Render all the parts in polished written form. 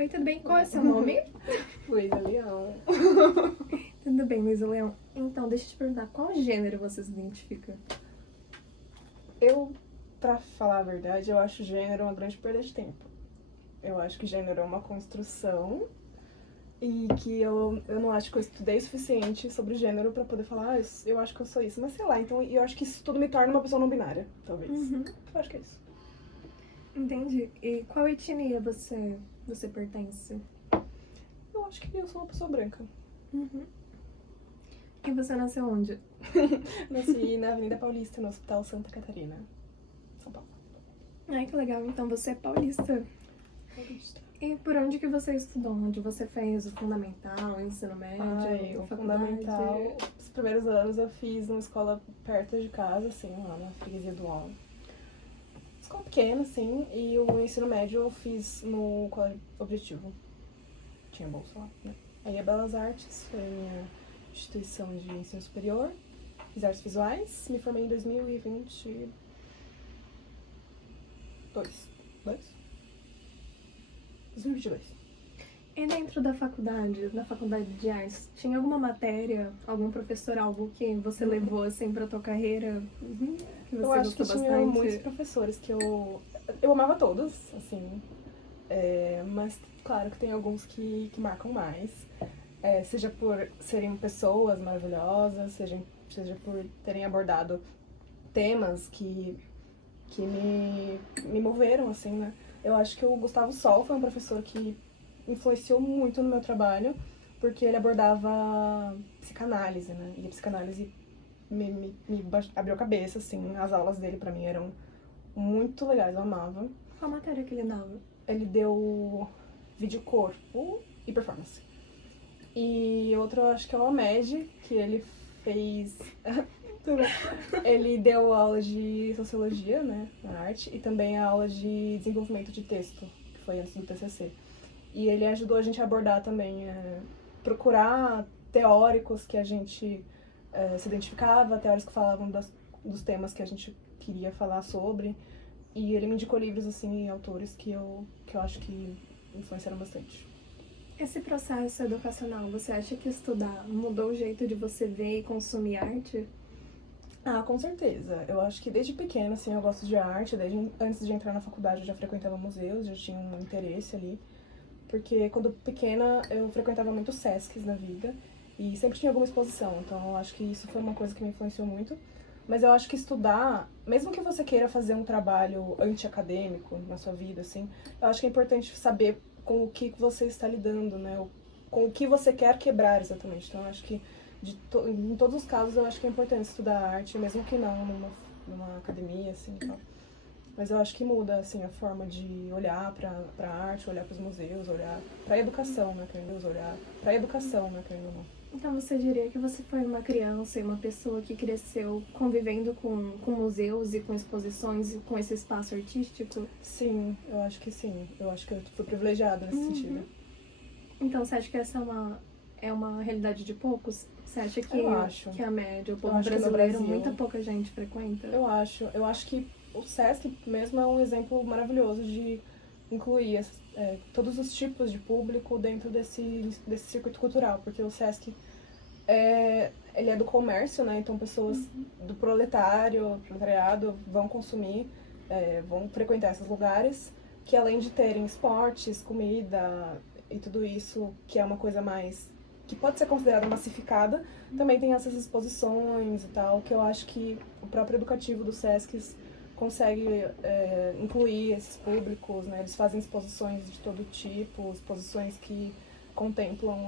Oi, tudo bem? Qual é seu nome? Luísa Leão. Tudo bem, Luísa Leão. Então, deixa eu te perguntar, qual gênero você se identifica? Pra falar a verdade, eu acho gênero uma grande perda de tempo. Eu acho que gênero é uma construção e que eu não acho que eu estudei o suficiente sobre gênero pra poder falar, eu acho que eu sou isso. Mas sei lá, então eu acho que isso tudo me torna uma pessoa não binária, talvez. Eu acho que é isso. Entendi. E qual etnia você pertence? Eu acho que eu sou uma pessoa branca. E você nasceu onde? Nasci na Avenida Paulista, no Hospital Santa Catarina, São Paulo. Ai, que legal. Então você é paulista. Paulista. E por onde que você estudou? Onde você fez o fundamental, o ensino médio, O faculdade? fundamental, os primeiros anos eu fiz numa escola perto de casa, assim, lá na freguesia do UOL. Escola pequena, assim, e o ensino médio eu fiz no Colégio Objetivo. Tinha bolsa lá, né? Aí a Belas Artes foi a minha instituição de ensino superior. Fiz artes visuais, me formei em 2022. Dois? 2022. E dentro da faculdade de artes, tinha alguma matéria, algum professor, algo que você levou, assim, pra tua carreira? Que você Eu acho que gostou tinha bastante? muitos professores que eu amava todos, assim, mas claro que tem alguns que marcam mais, seja por serem pessoas maravilhosas, seja por terem abordado temas que me moveram, assim, né? Eu acho que o Gustavo Sol foi um professor que influenciou muito no meu trabalho, porque ele abordava psicanálise, né? E a psicanálise me abriu a cabeça, assim, as aulas dele pra mim eram muito legais, eu amava. Qual matéria que ele dava? Ele deu vídeo corpo e performance. E outro, eu acho que é o Amed, que ele fez... Ele deu aula de sociologia, né, na arte, e também a aula de desenvolvimento de texto, que foi antes do TCC. E ele ajudou a gente a abordar também, procurar teóricos que a gente se identificava, teóricos que falavam dos temas que a gente queria falar sobre. E ele me indicou livros, assim, e autores que eu acho que influenciaram bastante. Esse processo educacional, você acha que estudar mudou o jeito de você ver e consumir arte? Ah, com certeza. Eu acho que desde pequena, assim, eu gosto de arte. Desde antes de entrar na faculdade, eu já frequentava museus, já tinha um interesse ali. Porque quando pequena, eu frequentava muito Sescs da vida e sempre tinha alguma exposição. Então, eu acho que isso foi uma coisa que me influenciou muito. Mas eu acho que estudar, mesmo que você queira fazer um trabalho anti-acadêmico na sua vida, assim, eu acho que é importante saber com o que você está lidando, né? Com o que você quer quebrar exatamente. Então, eu acho que em todos os casos, eu acho que é importante estudar arte, mesmo que não numa academia, assim, e tal. Mas eu acho que muda, assim, a forma de olhar pra arte, olhar pros museus, olhar pra educação, né, querendo ou não. Então você diria que você foi uma criança e uma pessoa que cresceu convivendo com museus e com exposições e com esse espaço artístico? Sim, eu acho que sim. Eu acho que eu fui privilegiada nesse sentido. Então você acha que essa é uma realidade de poucos? Você acha que, Eu acho. que a média, o Eu povo acho que no brasileiro, Brasil- muita pouca gente frequenta? Eu acho que o Sesc mesmo é um exemplo maravilhoso de incluir todos os tipos de público dentro desse circuito cultural, porque o Sesc ele é do comércio, né? Então pessoas do proletariado vão consumir, vão frequentar esses lugares, que além de terem esportes, comida e tudo isso, que é uma coisa mais que pode ser considerada massificada, também tem essas exposições e tal, que eu acho que o próprio educativo do Sesc consegue incluir esses públicos, né? Eles fazem exposições de todo tipo, exposições que contemplam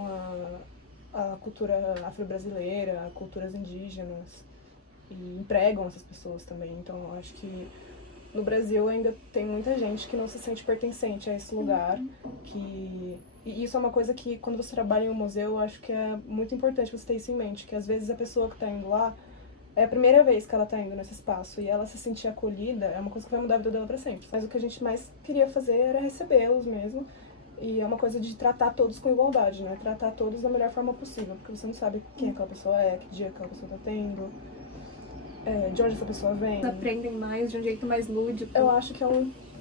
a cultura afro-brasileira, culturas indígenas, e empregam essas pessoas também. Então, eu acho que no Brasil ainda tem muita gente que não se sente pertencente a esse lugar, e isso é uma coisa que, quando você trabalha em um museu, eu acho que é muito importante você ter isso em mente, que às vezes a pessoa que está indo lá é a primeira vez que ela está indo nesse espaço, e ela se sentir acolhida é uma coisa que vai mudar a vida dela para sempre. Mas o que a gente mais queria fazer era recebê-los mesmo, e é uma coisa de tratar todos com igualdade, né? Tratar todos da melhor forma possível, porque você não sabe quem aquela pessoa é, que dia aquela pessoa tá tendo, de onde essa pessoa vem. Aprendem mais de um jeito mais lúdico. Eu acho que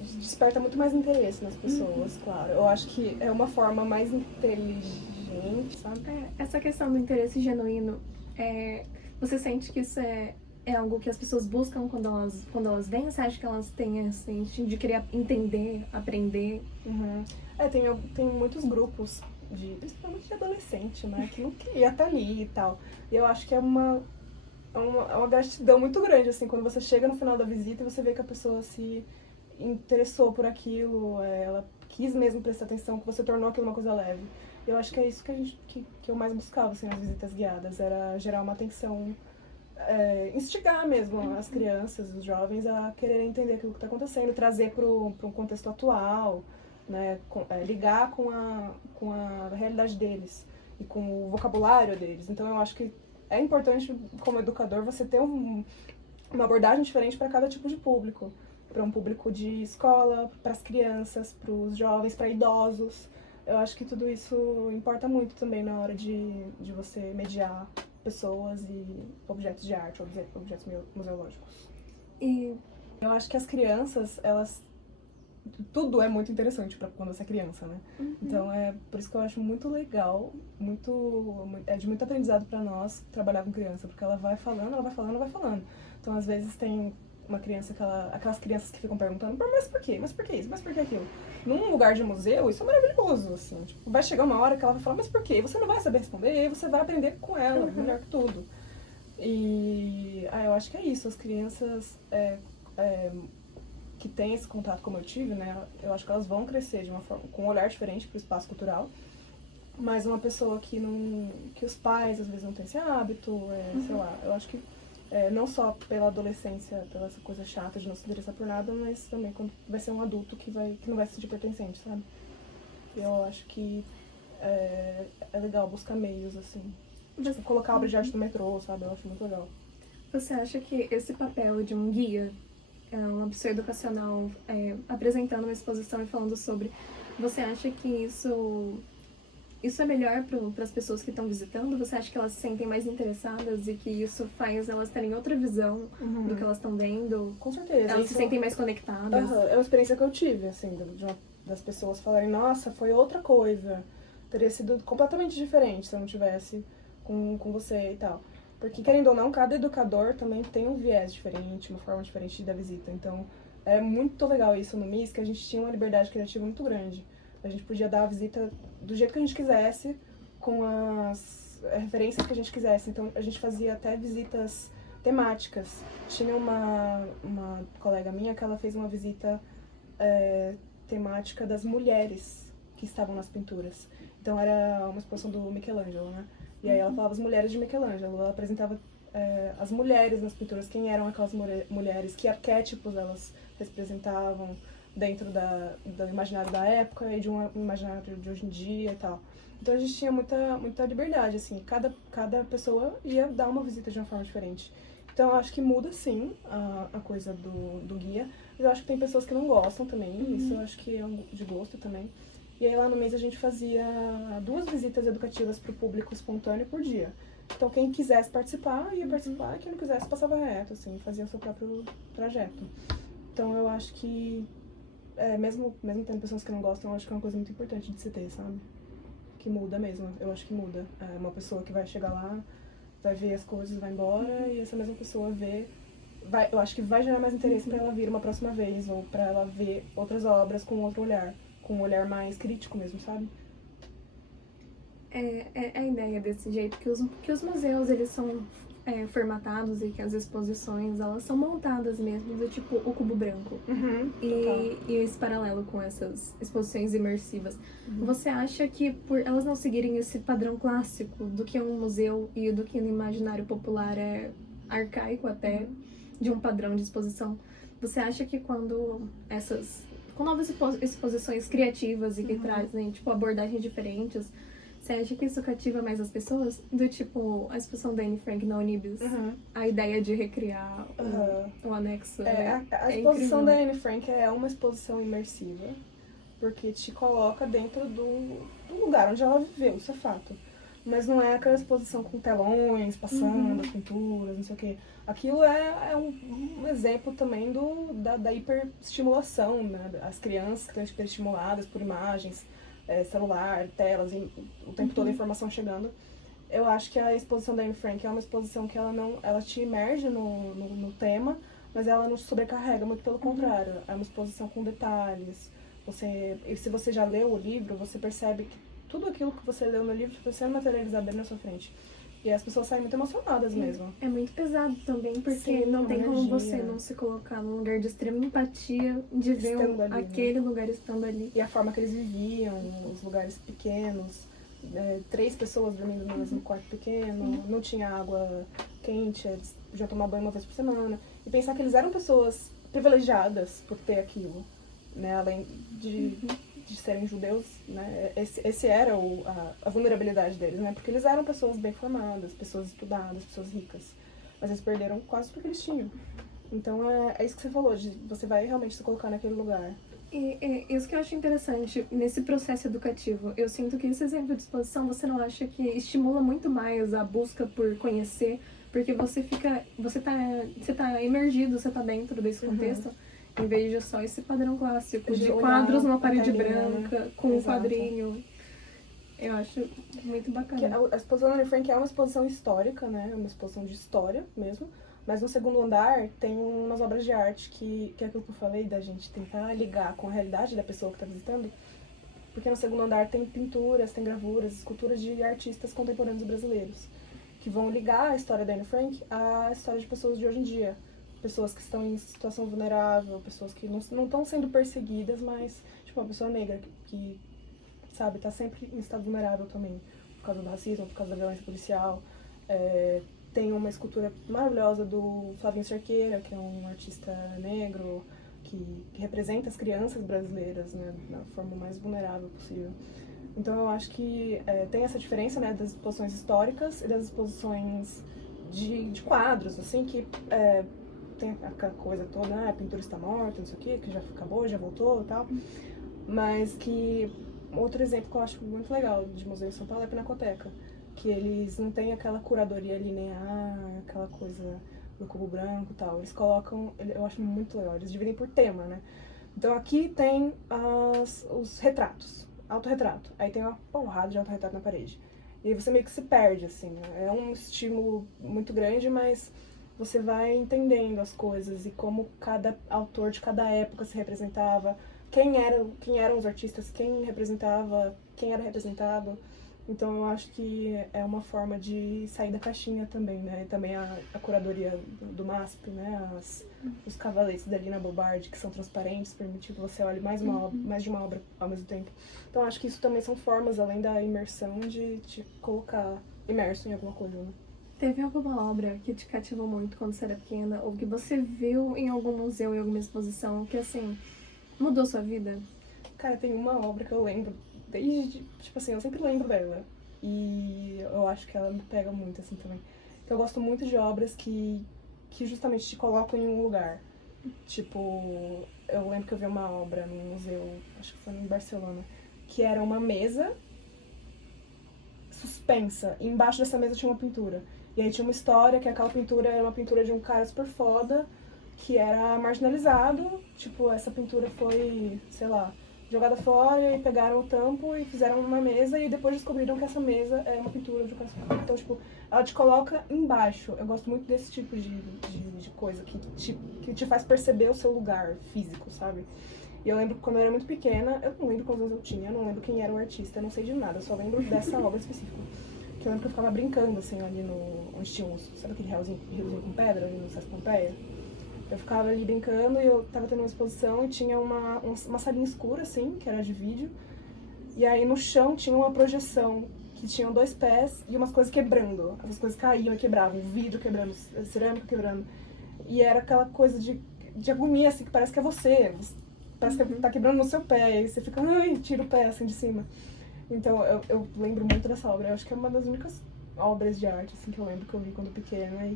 desperta muito mais interesse nas pessoas, claro. Eu acho que é uma forma mais inteligente, sabe? Essa questão do interesse genuíno, você sente que isso é algo que as pessoas buscam quando elas vêm? Você acha que elas têm assim, de querer entender, aprender? Uhum. Tem muitos grupos, principalmente de adolescente, né? Que não queria estar ali e tal. E eu acho que é uma gratidão muito grande, assim, quando você chega no final da visita e você vê que a pessoa se interessou por aquilo, ela quis mesmo prestar atenção, que você tornou aquilo uma coisa leve. Eu acho que é isso que eu mais buscava, assim, nas visitas guiadas, era gerar uma atenção, instigar mesmo as crianças, os jovens a quererem entender aquilo que está acontecendo, trazer para um contexto atual, né, ligar com a realidade deles e com o vocabulário deles. Então eu acho que é importante, como educador, você ter uma abordagem diferente para cada tipo de público. Para um público de escola, para as crianças, para os jovens, para idosos. Eu acho que tudo isso importa muito também na hora de você mediar pessoas e objetos de arte, objetos museológicos. E eu acho que as crianças, elas... Tudo é muito interessante para quando você é criança, né? Então é por isso que eu acho muito legal, é de muito aprendizado para nós trabalhar com criança, porque ela vai falando, ela vai falando, ela vai falando. Então às vezes tem uma criança, aquelas crianças que ficam perguntando, mas por quê? Mas por que isso? Mas por que aquilo? Num lugar de museu, isso é maravilhoso, assim. Tipo, vai chegar uma hora que ela vai falar, mas por quê? E você não vai saber responder, e aí você vai aprender com ela, melhor que tudo. E eu acho que é isso, as crianças que têm esse contato como eu tive, né, eu acho que elas vão crescer de uma forma, com um olhar diferente para o espaço cultural, mas uma pessoa que os pais às vezes não têm esse hábito, sei lá, eu acho que não só pela adolescência, pela essa coisa chata de não se interessar por nada, mas também quando vai ser um adulto que não vai se sentir pertencente, sabe? Eu acho que é legal buscar meios, assim, tipo, colocar obra de arte no metrô, sabe? Eu acho muito legal. você acha que esse papel de um guia, uma pessoa educacional, apresentando uma exposição e falando sobre, você acha que isso é melhor para as pessoas que estão visitando? Você acha que elas se sentem mais interessadas e que isso faz elas terem outra visão do que elas estão vendo? Com certeza. Elas se sentem mais conectadas? É uma experiência que eu tive, assim, das pessoas falarem, nossa, foi outra coisa. Teria sido completamente diferente se eu não tivesse com você e tal. Porque, querendo ou não, cada educador também tem um viés diferente, uma forma diferente de dar visita. Então, é muito legal isso no MIS, que a gente tinha uma liberdade criativa muito grande. A gente podia dar a visita do jeito que a gente quisesse, com as referências que a gente quisesse. Então, a gente fazia até visitas temáticas. Tinha uma colega minha que ela fez uma visita temática das mulheres que estavam nas pinturas. Então, era uma exposição do Michelangelo, né? E aí ela falava as mulheres de Michelangelo, ela apresentava as mulheres nas pinturas, quem eram aquelas mulheres, que arquétipos elas representavam dentro do imaginário da época e de um imaginário de hoje em dia e tal. Então a gente tinha muita liberdade, assim, cada pessoa ia dar uma visita de uma forma diferente. Então eu acho que muda sim a coisa do guia, mas eu acho que tem pessoas que não gostam também, isso eu acho que é de gosto também. E aí lá no mês a gente fazia 2 visitas educativas para o público espontâneo por dia. Então quem quisesse participar, ia participar, e quem não quisesse passava reto, assim, fazia o seu próprio trajeto. Então eu acho que, mesmo tendo pessoas que não gostam, eu acho que é uma coisa muito importante de se ter, sabe? Que muda mesmo, eu acho que muda. É uma pessoa que vai chegar lá, vai ver as coisas, vai embora, e essa mesma pessoa eu acho que vai gerar mais interesse para ela vir uma próxima vez, ou para ela ver outras obras com outro olhar. Com um olhar mais crítico mesmo, sabe? É a ideia desse jeito, que os museus, eles são formatados e que as exposições, elas são montadas mesmo, do tipo o cubo branco. E esse paralelo com essas exposições imersivas. Você acha que por elas não seguirem esse padrão clássico do que é um museu e do que no imaginário popular é arcaico até, de um padrão de exposição, você acha que com novas exposições criativas e que trazem, tipo, abordagens diferentes, você acha que isso cativa mais as pessoas? Do tipo, a exposição da Anne Frank na Unibis, a ideia de recriar o anexo. A exposição da Anne Frank é uma exposição imersiva, porque te coloca dentro do lugar onde ela viveu, isso é fato. mas não é aquela exposição com telões, passando as pinturas, não sei o quê. Aquilo é um exemplo também da hiperestimulação, né? As crianças que estão hiperestimuladas por imagens, celular, telas, e o tempo todo a informação chegando. Eu acho que a exposição da Anne Frank é uma exposição que ela te imerge no tema, mas ela não te sobrecarrega, muito pelo contrário. É uma exposição com detalhes. E se você já leu o livro, você percebe que tudo aquilo que você leu no livro está sendo materializado bem na sua frente. E as pessoas saem muito emocionadas mesmo. É muito pesado também, porque sim, não tem como você não se colocar num lugar de extrema empatia, de ver aquele lugar estando ali. E a forma que eles viviam, os lugares pequenos, 3 pessoas dormindo no mesmo quarto pequeno, não tinha água quente, eles já tomavam banho uma vez por semana. E pensar que eles eram pessoas privilegiadas por ter aquilo, né? Além de serem judeus, né? Esse era a vulnerabilidade deles, né? Porque eles eram pessoas bem formadas, pessoas estudadas, pessoas ricas. Mas eles perderam quase tudo que eles tinham. Então é isso que você falou, você vai realmente se colocar naquele lugar. E isso que eu acho interessante nesse processo educativo. Eu sinto que esse exemplo de exposição, você não acha que estimula muito mais a busca por conhecer, porque você tá imergido, você tá dentro desse contexto, em vez de só esse padrão clássico de quadros numa parede branca, né? Com um quadrinho. Eu acho muito bacana. A exposição da Anne Frank é uma exposição histórica, né? É uma exposição de história mesmo. Mas no segundo andar tem umas obras de arte que é aquilo que eu falei, da gente tentar ligar com a realidade da pessoa que está visitando. Porque no segundo andar tem pinturas, tem gravuras, esculturas de artistas contemporâneos brasileiros, que vão ligar a história da Anne Frank à história de pessoas de hoje em dia. Pessoas que estão em situação vulnerável, pessoas que não estão sendo perseguidas, mas, tipo, uma pessoa negra que sabe, tá sempre em estado vulnerável também, por causa do racismo, por causa da violência policial. Tem uma escultura maravilhosa do Flavinho Cerqueira, que é um artista negro, que representa as crianças brasileiras, né, da forma mais vulnerável possível. Então eu acho que tem essa diferença, né, das exposições históricas e das exposições de quadros, assim, que tem aquela coisa toda, a pintura está morta, não sei o quê, que já acabou, já voltou e tal. Mas que outro exemplo que eu acho muito legal de Museu em São Paulo é a Pinacoteca, que eles não têm aquela curadoria linear, aquela coisa do cubo branco e tal. Eles colocam, eu acho muito legal, eles dividem por tema, né? Então aqui tem os retratos, autorretrato. Aí tem uma porrada de autorretrato na parede. E aí você meio que se perde, assim, né? É um estímulo muito grande, mas você vai entendendo as coisas e como cada autor de cada época se representava, quem eram os artistas, quem representava, quem era representado. Então eu acho que é uma forma de sair da caixinha também, né? E também a curadoria do MASP, né? Os cavaletes da Lina Bobardi, que são transparentes, permitir que você olhe mais de uma obra ao mesmo tempo. Então acho que isso também são formas, além da imersão, de te colocar imerso em alguma coisa, né? Teve alguma obra que te cativou muito quando você era pequena, ou que você viu em algum museu, em alguma exposição, que assim, mudou sua vida? Cara, tem uma obra que eu lembro desde, tipo assim, eu sempre lembro dela. E eu acho que ela me pega muito, assim, também. Então, eu gosto muito de obras que justamente te colocam em um lugar. Tipo, eu lembro que eu vi uma obra num museu, acho que foi em Barcelona, que era uma mesa suspensa, e embaixo dessa mesa tinha uma pintura. E aí tinha uma história, que aquela pintura era uma pintura de um cara super foda, que era marginalizado. Tipo, essa pintura foi, sei lá, jogada fora, e pegaram o tampo e fizeram uma mesa, e depois descobriram que essa mesa é uma pintura de um cara super foda. Então, tipo, ela te coloca embaixo. Eu gosto muito desse tipo de coisa, que te faz perceber o seu lugar físico, sabe? E eu lembro que quando eu era muito pequena, eu não lembro quantos anos eu tinha, eu não lembro quem era o artista, eu não sei de nada, eu só lembro dessa obra específica. Que eu lembro que eu ficava brincando, assim, ali onde tinha sabe aquele riozinho com pedra, ali no Sesc Pompeia? Eu ficava ali brincando e eu tava tendo uma exposição e tinha uma salinha escura, assim, que era de vídeo. E aí no chão tinha uma projeção, que tinham 2 pés e umas coisas quebrando. Essas coisas caíam e quebravam, o vidro quebrando, a cerâmica quebrando. E era aquela coisa de agonia, assim, que parece que é você. Parece que tá quebrando no seu pé, e aí você fica, ai, tira o pé, assim, de cima. Então, eu lembro muito dessa obra. Eu acho que é uma das únicas obras de arte, assim, que eu lembro que eu vi quando pequena.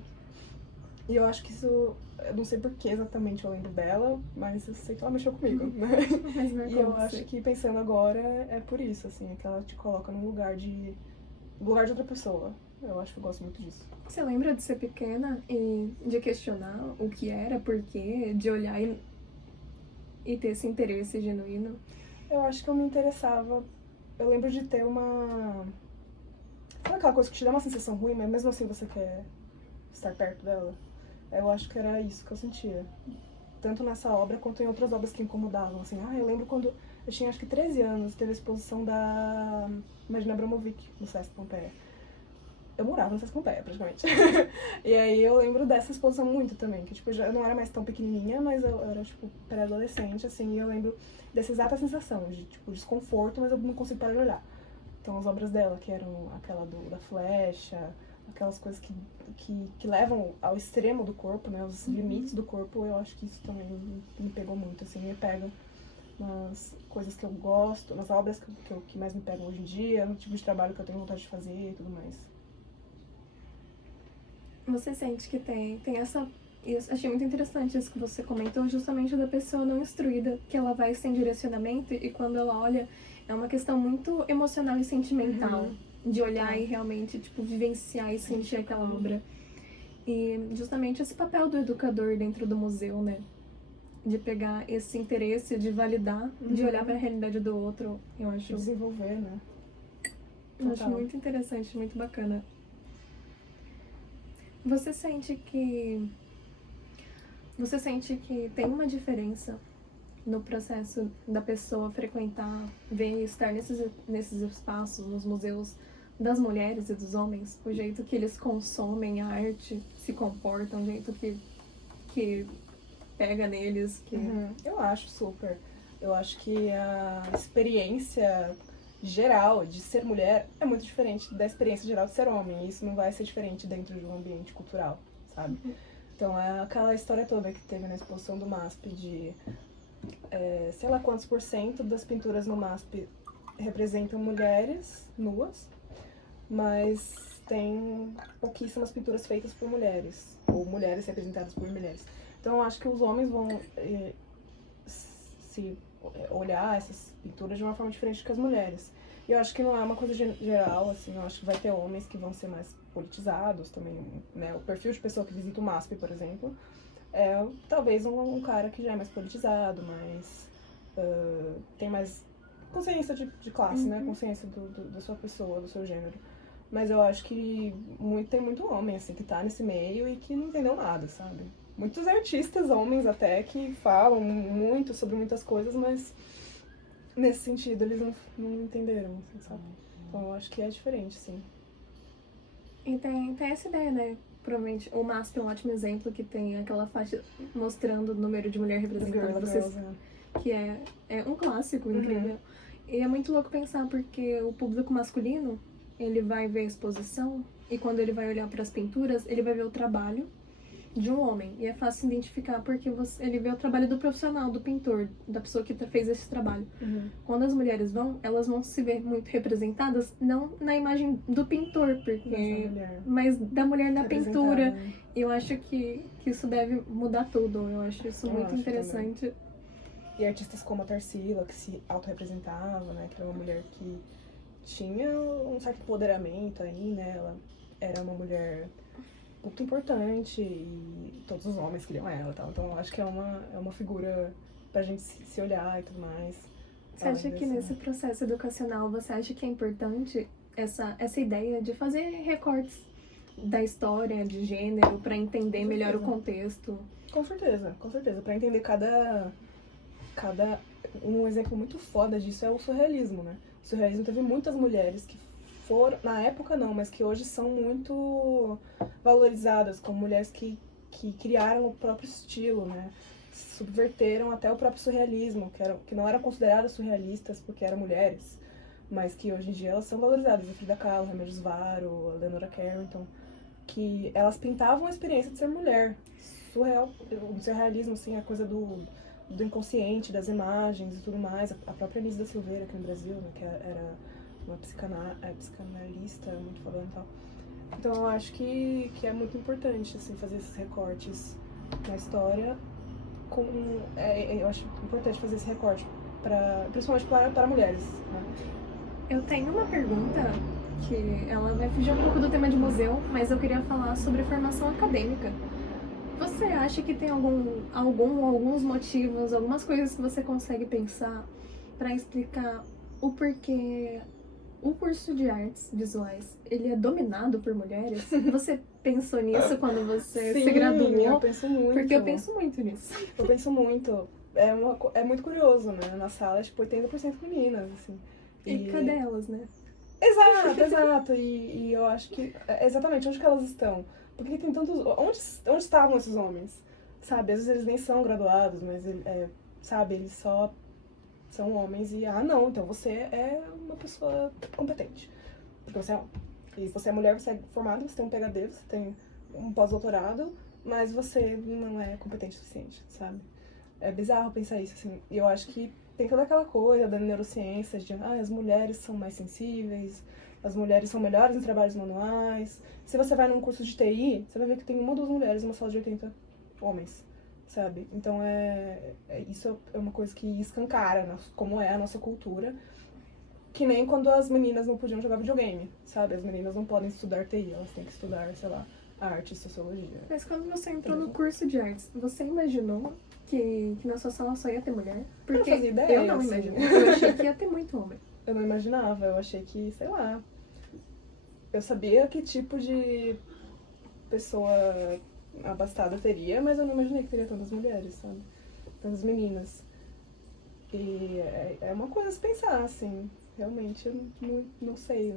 E eu acho que isso... Eu não sei por que exatamente eu lembro dela, mas eu sei que ela mexeu comigo, né? Mas E eu acho que, pensando agora, é por isso, assim. É que ela te coloca num lugar de no lugar de outra pessoa. Eu acho que eu gosto muito disso. Você lembra de ser pequena e de questionar o que era, por quê, de olhar e ter esse interesse genuíno? Eu acho que eu me interessava. Eu lembro de ter uma. Sabe aquela coisa que te dá uma sensação ruim, mas mesmo assim você quer estar perto dela? Eu acho que era isso que eu sentia. Tanto nessa obra quanto em outras obras que incomodavam. Assim, eu lembro quando eu tinha acho que 13 anos, teve a exposição da Marina Abramovic no Sesc Pompeia. Eu morava no Sesc Pompeia, praticamente. E aí eu lembro dessa exposição muito também, que tipo, eu não era mais tão pequenininha, mas eu era tipo pré-adolescente, assim, e eu lembro dessa exata sensação de tipo desconforto, mas eu não consigo parar de olhar. Então as obras dela, que eram aquela da flecha, aquelas coisas que levam ao extremo do corpo, né, os limites do corpo, eu acho que isso também me pegou muito, assim, me pega nas coisas que eu gosto, nas obras que mais me pegam hoje em dia, no tipo de trabalho que eu tenho vontade de fazer e tudo mais. Você sente que tem essa... Eu achei muito interessante isso que você comentou, justamente da pessoa não instruída, que ela vai sem direcionamento e quando ela olha, é uma questão muito emocional e sentimental, de olhar e realmente, tipo, vivenciar e sentir aquela obra. E justamente esse papel do educador dentro do museu, né? De pegar esse interesse, de validar, de olhar para a realidade do outro, eu acho... Desenvolver, né? Eu acho muito interessante, muito bacana. Você sente que tem uma diferença no processo da pessoa frequentar, ver e estar nesses espaços, nos museus das mulheres e dos homens? O jeito que eles consomem a arte, se comportam, o jeito que pega neles? Eu acho super. Eu acho que a experiência geral de ser mulher é muito diferente da experiência geral de ser homem. E isso não vai ser diferente dentro de um ambiente cultural, sabe? Então é aquela história toda que teve na exposição do MASP de sei lá quantos % das pinturas no MASP representam mulheres nuas, mas tem pouquíssimas pinturas feitas por mulheres, ou mulheres representadas por mulheres. Então eu acho que os homens vão se olhar essas pinturas de uma forma diferente que as mulheres. E eu acho que não é uma coisa geral, assim, eu acho que vai ter homens que vão ser mais politizados também, né? O perfil de pessoa que visita o MASP, por exemplo, é talvez um cara que já é mais politizado, mas tem mais consciência de classe, né? Consciência da sua pessoa, do seu gênero. Mas eu acho que tem muito homem, assim, que tá nesse meio e que não entendeu nada, sabe? Muitos artistas, homens até, que falam muito sobre muitas coisas, mas nesse sentido eles não entenderam, assim, sabe? Então eu acho que é diferente, sim. E tem essa ideia, né? Provavelmente o MASP é um ótimo exemplo, que tem aquela faixa mostrando o número de mulher representada, que é um clássico incrível. E é muito louco pensar, porque o público masculino, ele vai ver a exposição e quando ele vai olhar para as pinturas, ele vai ver o trabalho de um homem. E é fácil identificar porque ele vê o trabalho do profissional, do pintor, da pessoa que fez esse trabalho. Uhum. Quando as mulheres vão, elas vão se ver muito representadas, não na imagem do pintor, porque mas da mulher na pintura. Né? Eu acho que isso deve mudar tudo. Eu acho isso muito interessante. Também. E artistas como a Tarsila, que se autorrepresentava, né? Que era uma mulher que tinha um certo empoderamento aí, né? Ela era uma mulher muito importante e todos os homens queriam ela, tal. Então eu acho que é uma figura pra gente se olhar e tudo mais. Você acha que nesse processo educacional, você acha que é importante essa ideia de fazer recortes da história, de gênero, pra entender melhor o contexto? Com certeza. Pra entender um exemplo muito foda disso é o surrealismo, né? O surrealismo teve muitas mulheres que foram, na época não, mas que hoje são muito valorizadas como mulheres que criaram o próprio estilo, né? Subverteram até o próprio surrealismo, que não eram consideradas surrealistas porque eram mulheres, mas que hoje em dia elas são valorizadas. A Frida Kahlo, a Remedios Varo, a Leonora Carrington, que elas pintavam a experiência de ser mulher. O surrealismo, assim, a coisa do inconsciente, das imagens e tudo mais. A própria Anísia da Silveira aqui no Brasil, né, que era uma psicanalista muito falando e tal. Então eu acho que é muito importante, assim, fazer esses recortes na história. Eu acho importante fazer esse recorte, principalmente para mulheres, né? Eu tenho uma pergunta que ela vai fugir um pouco do tema de museu, mas eu queria falar sobre formação acadêmica. Você acha que tem alguns motivos, algumas coisas que você consegue pensar para explicar o porquê o curso de artes visuais, ele é dominado por mulheres? Você pensou nisso quando você Sim, se graduou? eu penso muito. Porque eu penso muito nisso. Eu penso muito. É muito curioso, né? Na sala, tipo, 80% meninas, assim. E cadê elas, né? Exato, exato. E eu acho que... Exatamente, onde que elas estão? Por que tem tantos... Onde estavam esses homens? Sabe, às vezes eles nem são graduados, mas, sabe, eles só são homens e... Ah, não, então você é uma pessoa competente. Porque você é homem. E você é mulher, você é formada, você tem um PhD, você tem um pós-doutorado, mas você não é competente o suficiente, sabe? É bizarro pensar isso, assim. E eu acho que tem toda aquela coisa da neurociência de as mulheres são mais sensíveis, as mulheres são melhores em trabalhos manuais. Se você vai num curso de TI, você vai ver que tem uma ou duas mulheres numa sala de 80 homens, sabe? Então isso é uma coisa que escancara como é a nossa cultura. Que nem quando as meninas não podiam jogar videogame, sabe? As meninas não podem estudar TI, elas têm que estudar, sei lá, arte e sociologia. Mas quando você entrou no curso de artes, você imaginou que na sua sala só ia ter mulher? Porque Eu não fazia ideia, eu não assim. imaginei. Eu achei que ia ter muito homem. Eu não imaginava, eu achei que, sei lá... Eu sabia que tipo de pessoa abastada teria, mas eu não imaginei que teria tantas mulheres, sabe? Tantas meninas. E é uma coisa a se pensar, assim. Realmente, eu não sei,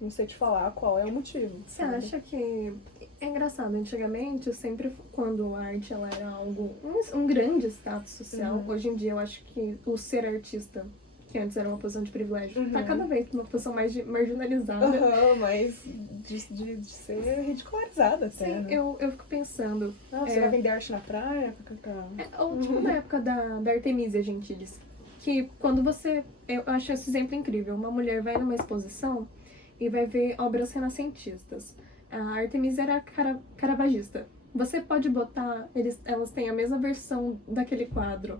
não sei te falar qual é o motivo. Você acha que... É engraçado, antigamente, sempre quando a arte ela era algo... Um grande status social. Hoje em dia, eu acho que o ser artista, que antes era uma posição de privilégio, tá cada vez uma posição mais marginalizada. Mas de ser ridicularizada até, Sim, né? eu fico pensando... Você vai vender arte na praia? Ou tipo na época da Artemisia Gentilis, que quando você... Eu acho esse exemplo incrível. Uma mulher vai numa exposição e vai ver obras renascentistas. A Artemisia era caravagista. Você pode botar... Elas têm a mesma versão daquele quadro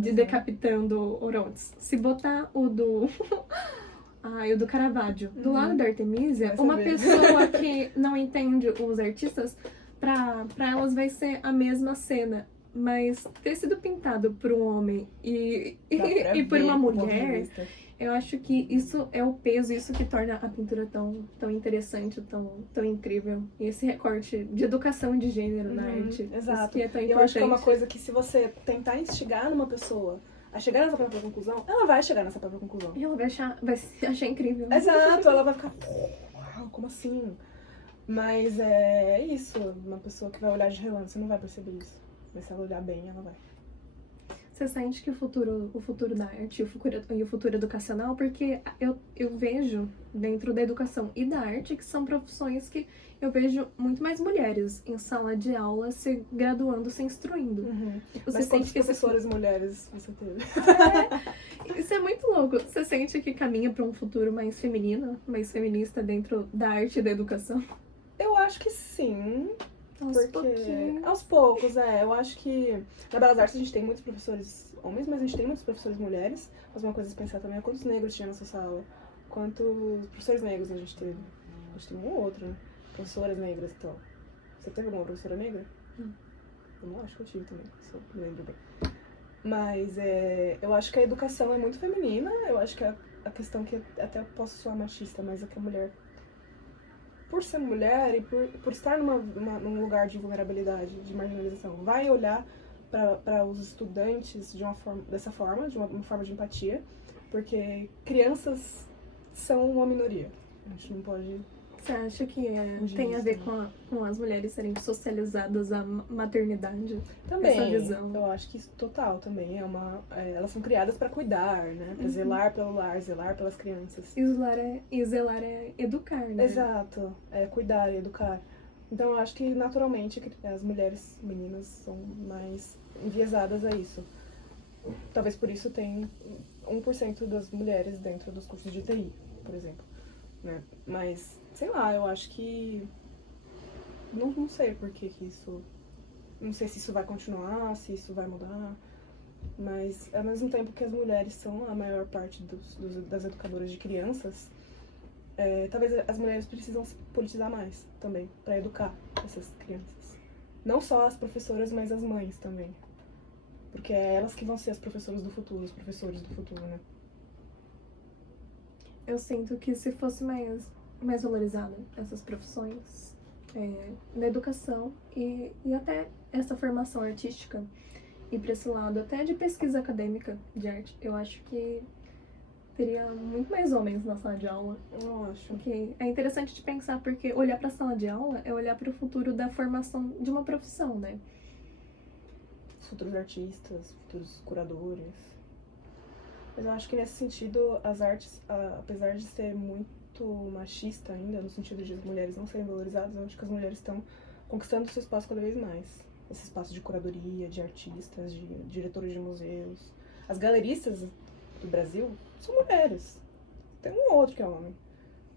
de Decapitando Orontes. Se botar o do... o do Caravaggio do lado da Artemisia, uma pessoa que não entende os artistas, pra elas vai ser a mesma cena. Mas ter sido pintado por um homem e por uma mulher, eu acho que isso é o peso, isso que torna a pintura tão interessante, tão incrível. E esse recorte de educação de gênero na arte. Exato. Isso que é tão importante. Eu acho que é uma coisa que se você tentar instigar numa pessoa a chegar nessa própria conclusão, ela vai chegar nessa própria conclusão. E ela vai se achar incrível. Exato, ela vai ficar... Como assim? Mas é isso, uma pessoa que vai olhar de relance não vai perceber isso. Mas se ela olhar bem, ela vai. Você sente que o futuro da arte e o futuro educacional, porque eu vejo dentro da educação e da arte que são profissões que eu vejo muito mais mulheres em sala de aula se graduando, se instruindo. Você Mas sente que professoras mulheres você teve? Isso é muito louco. Você sente que caminha para um futuro mais feminino, mais feminista dentro da arte e da educação? Eu acho que sim. Aos poucos, eu acho que na Belas Artes a gente tem muitos professores homens, mas a gente tem muitos professores mulheres. Mas uma coisa a se pensar também é quantos negros tinha nessa sala, quantos professores negros a gente teve. A gente tem um ou outro, né? Professoras negras e tal. Você teve alguma professora negra? Eu não acho que eu tive também, se eu me lembro bem. Mas eu acho que a educação é muito feminina. Eu acho que a questão que até posso soar machista, mas é que a mulher, por ser mulher e por estar num lugar de vulnerabilidade, de marginalização, vai olhar para os estudantes dessa forma, de uma forma de empatia, porque crianças são uma minoria. A gente não pode... Você acha que tem a ver com as mulheres serem socializadas à maternidade? Também, essa visão? eu acho que isso total também elas são criadas para cuidar, né? Para zelar pelo lar, zelar pelas crianças. E zelar é educar, né? Exato, cuidar e educar. Então eu acho que naturalmente as mulheres, meninas, são mais enviesadas a isso. Talvez por isso tem 1% das mulheres dentro dos cursos de TI, por exemplo. Né? Mas, sei lá, eu acho que... Não sei por que isso... Não sei se isso vai continuar, se isso vai mudar. Mas, ao mesmo tempo que as mulheres são a maior parte das educadoras de crianças, talvez as mulheres precisam se politizar mais também, para educar essas crianças. Não só as professoras, mas as mães também. Porque é elas que vão ser as professoras do futuro, os professores do futuro, né? Eu sinto que se fosse mais valorizada essas profissões na educação e até essa formação artística e para esse lado até de pesquisa acadêmica de arte, eu acho que teria muito mais homens na sala de aula. Eu acho. Que é interessante de pensar, porque olhar para a sala de aula é olhar para o futuro da formação de uma profissão, né? Futuros artistas, futuros curadores. Mas eu acho que nesse sentido, as artes, apesar de ser muito machista ainda, no sentido de as mulheres não serem valorizadas, eu acho que as mulheres estão conquistando seu espaço cada vez mais. Esse espaço de curadoria, de artistas, de diretores de museus. As galeristas do Brasil são mulheres. Tem um ou outro que é homem.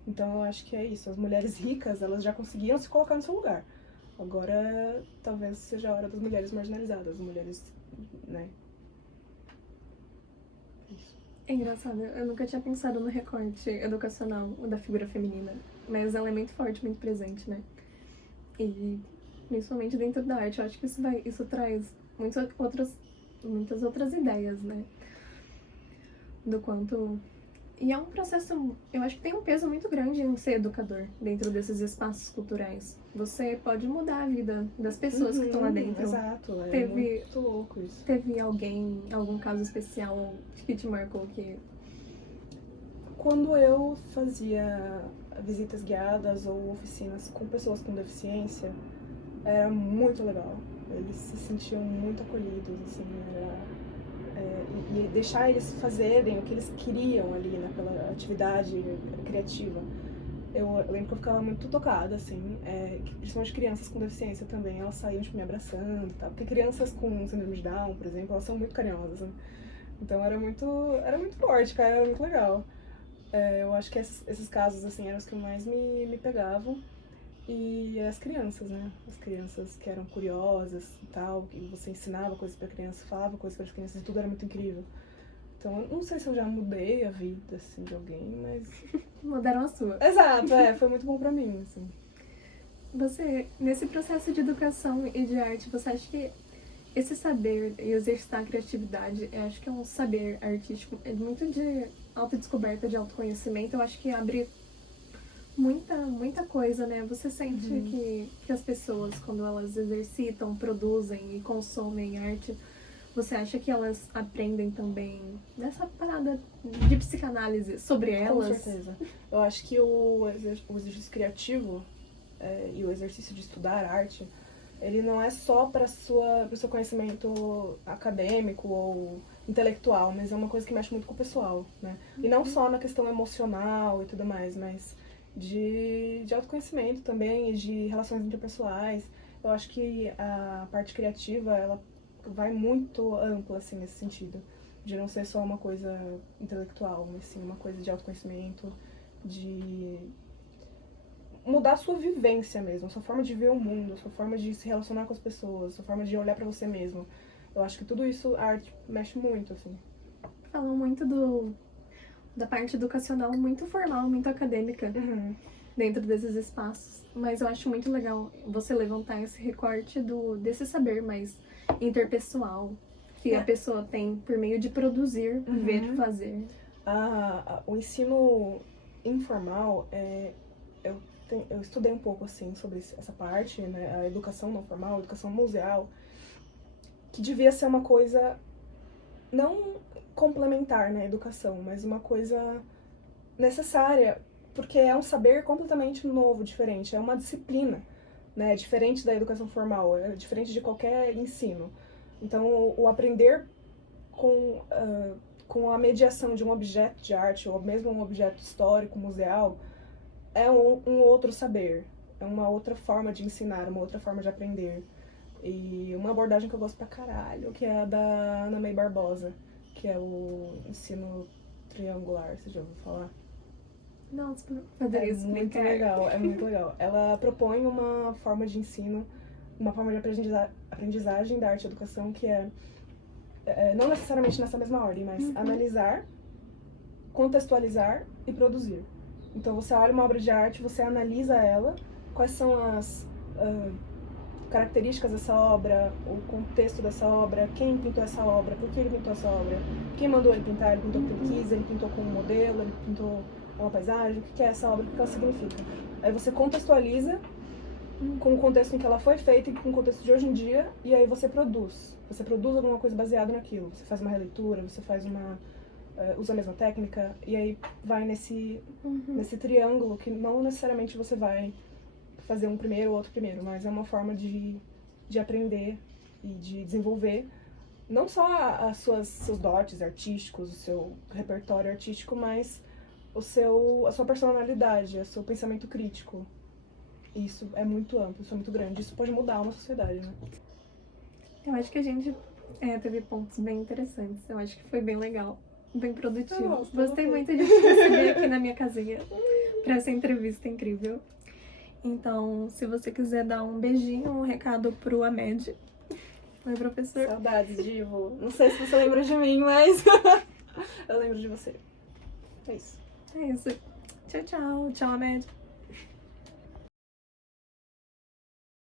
Então eu acho que é isso. As mulheres ricas, elas já conseguiam se colocar no seu lugar. Agora, talvez seja a hora das mulheres marginalizadas, mulheres, né? Isso. É engraçado, eu nunca tinha pensado no recorte educacional da figura feminina, mas ela é muito forte, muito presente, né? E principalmente dentro da arte, eu acho que isso traz muitas outras ideias, né? Do quanto... E é um processo, eu acho que tem um peso muito grande em ser educador dentro desses espaços culturais. Você pode mudar a vida das pessoas que estão lá dentro. Exato, é muito louco isso. Teve algum caso especial que te marcou que... Quando eu fazia visitas guiadas ou oficinas com pessoas com deficiência, era muito legal. Eles se sentiam muito acolhidos, assim, e deixar eles fazerem o que eles queriam ali naquela atividade criativa. Eu lembro que eu ficava muito tocada, assim, principalmente crianças com deficiência também, elas saíam tipo, me abraçando e tal, porque crianças com síndrome de Down, por exemplo, elas são muito carinhosas, né? Então era muito forte, cara, era muito legal. Eu acho que esses casos, assim, eram os que mais me pegavam. E as crianças, né? As crianças que eram curiosas e tal, que você ensinava coisas pra criança, falava coisas para as crianças, e tudo era muito incrível. Então, eu não sei se eu já mudei a vida, assim, de alguém, mas... Mudaram a sua. Exato, foi muito bom pra mim, assim. Você, nesse processo de educação e de arte, você acha que esse saber e exercitar a criatividade, eu acho que é um saber artístico, é muito de autodescoberta, de autoconhecimento, eu acho que abre muita coisa, né? Você sente que as pessoas, quando elas exercitam, produzem e consomem arte, você acha que elas aprendem também dessa parada de psicanálise sobre elas? Com certeza. Eu acho que o exercício criativo e o exercício de estudar arte, ele não é só para o seu conhecimento acadêmico ou intelectual, mas é uma coisa que mexe muito com o pessoal, né? E não só na questão emocional e tudo mais, mas de autoconhecimento também e de relações interpessoais. Eu acho que a parte criativa, ela vai muito ampla, assim, nesse sentido. De não ser só uma coisa intelectual, mas sim uma coisa de autoconhecimento, de mudar a sua vivência mesmo, a sua forma de ver o mundo, a sua forma de se relacionar com as pessoas, a sua forma de olhar pra você mesmo. Eu acho que tudo isso, a arte mexe muito, assim. Falam muito da parte educacional muito formal, muito acadêmica dentro desses espaços. Mas eu acho muito legal você levantar esse recorte desse saber mais interpessoal que a pessoa tem por meio de produzir, ver, fazer. O ensino informal, eu estudei um pouco assim sobre essa parte, né, a educação não formal, a educação museal, que devia ser uma coisa não complementar na educação, mas uma coisa necessária, porque é um saber completamente novo, diferente, é uma disciplina, né, diferente da educação formal, é diferente de qualquer ensino. Então, o aprender com a mediação de um objeto de arte, ou mesmo um objeto histórico, museal, é um outro saber, é uma outra forma de ensinar, uma outra forma de aprender. E uma abordagem que eu gosto pra caralho, que é a da Ana May Barbosa, que é o ensino triangular, você já ouviu falar? Não, poderia explicar. É muito legal. Ela propõe uma forma de ensino, uma forma de aprendizagem da arte e educação que não necessariamente nessa mesma ordem, mas analisar, contextualizar e produzir. Então você olha uma obra de arte, você analisa ela, quais são as características dessa obra, o contexto dessa obra, quem pintou essa obra, por que ele pintou essa obra, quem mandou ele pintar, ele pintou porque ele quis, ele pintou como modelo, ele pintou uma paisagem, o que é essa obra, o que ela significa. Aí você contextualiza com o contexto em que ela foi feita e com o contexto de hoje em dia, e aí você produz. Você produz alguma coisa baseada naquilo. Você faz uma releitura, você faz uma... usa a mesma técnica, e aí vai nesse triângulo que não necessariamente você vai fazer um primeiro ou outro primeiro, mas é uma forma de aprender e de desenvolver não só seus dotes artísticos, o seu repertório artístico, mas a sua personalidade, o seu pensamento crítico. Isso é muito amplo, isso é muito grande. Isso pode mudar uma sociedade, né? Eu acho que a gente teve pontos bem interessantes. Eu acho que foi bem legal, bem produtivo. Gostei muito de te receber aqui na minha casinha para essa entrevista incrível. Então, se você quiser dar um beijinho, um recado pro Amed. Oi, professor. Saudades, Divo. Não sei se você lembra de mim, mas eu lembro de você. É isso. É isso. Tchau, tchau. Tchau, Amed.